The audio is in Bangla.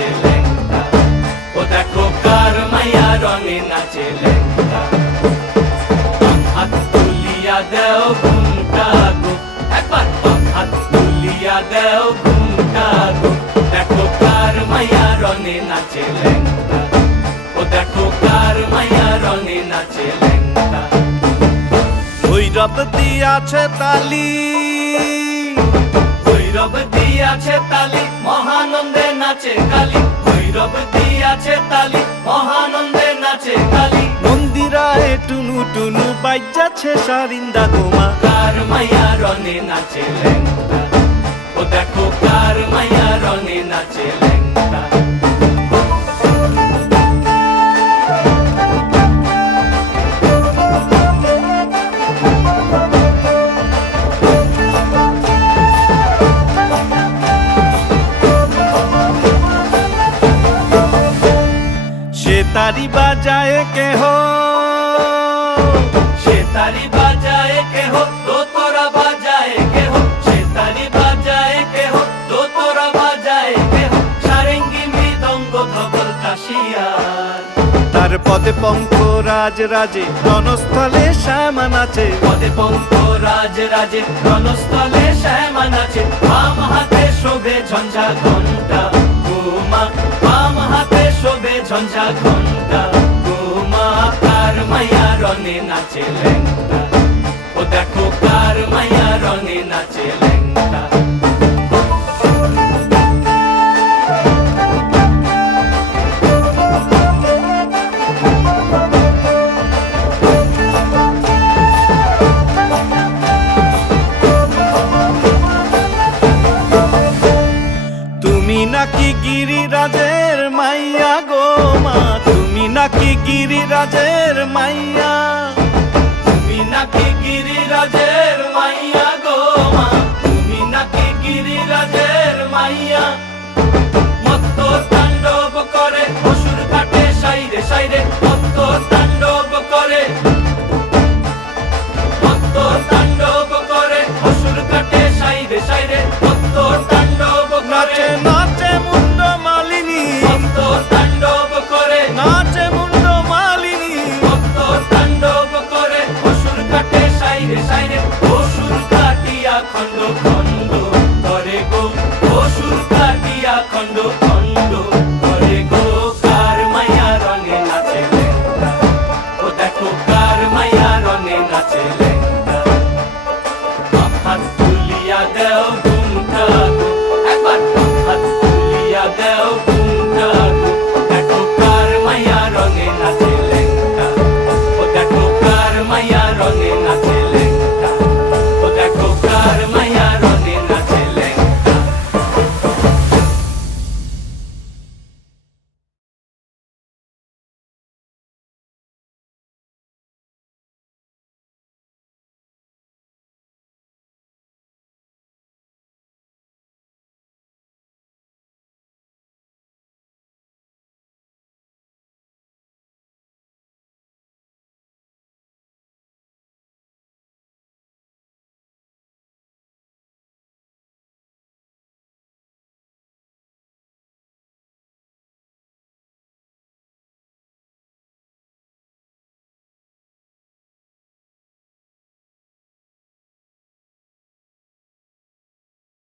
নাচে ও দেখো কার মাইয়া রনে নাচে লেঙ্গা। হাত তুলিয়া দেও ঘুমটা গো। একবার হাত তুলিয়া দেও ঘুমটা গো। দেখো কার মাইয়া রনে নাচে ও দেখো কার মাইয়া রনে নাচে ভৈরব দিয়াছে তালি। ভৈরব দিয়াছে তালি, মহানন্দে নাচে কালী ভৈরব দিয়াছে তালি মহানন্দে নাচে কালী। মন্দিরায় টুনু টুনু বাইজাছে সারিন্দা গোমা কার মাইয়া রনে নাচে লেঙ্গা ও দেখো কার মাইয়া রনে নাচে লেঙ্গা তারি বাজায় কেহ। সে তারি বাজায় কেহ তো তোরা বাজায় কেহ। সে তারি বাজায় কেহ তো তোরা বাজায় কেহ। সারেঙ্গি মৃদঙ্গ ধবল কাশিয়ার। তার পদে পঙ্ক রাজ রাজে রণস্থলে শ্যামা নাচে পদে পঙ্ক রাজ রাজে রণস্থলে শ্যামা নাচে বাম হাতে শোভে ঝঞ্ঝা ঘণ্টা রনে নাচে লেঙ্গা ও দেখো কার মাইয়া রনে নাচে তুমি নাকি গিরিরাজের মাইয়া গো মা নাকি গিরিরাজের মাইয়া? তুমি নাকি গিরিরাজের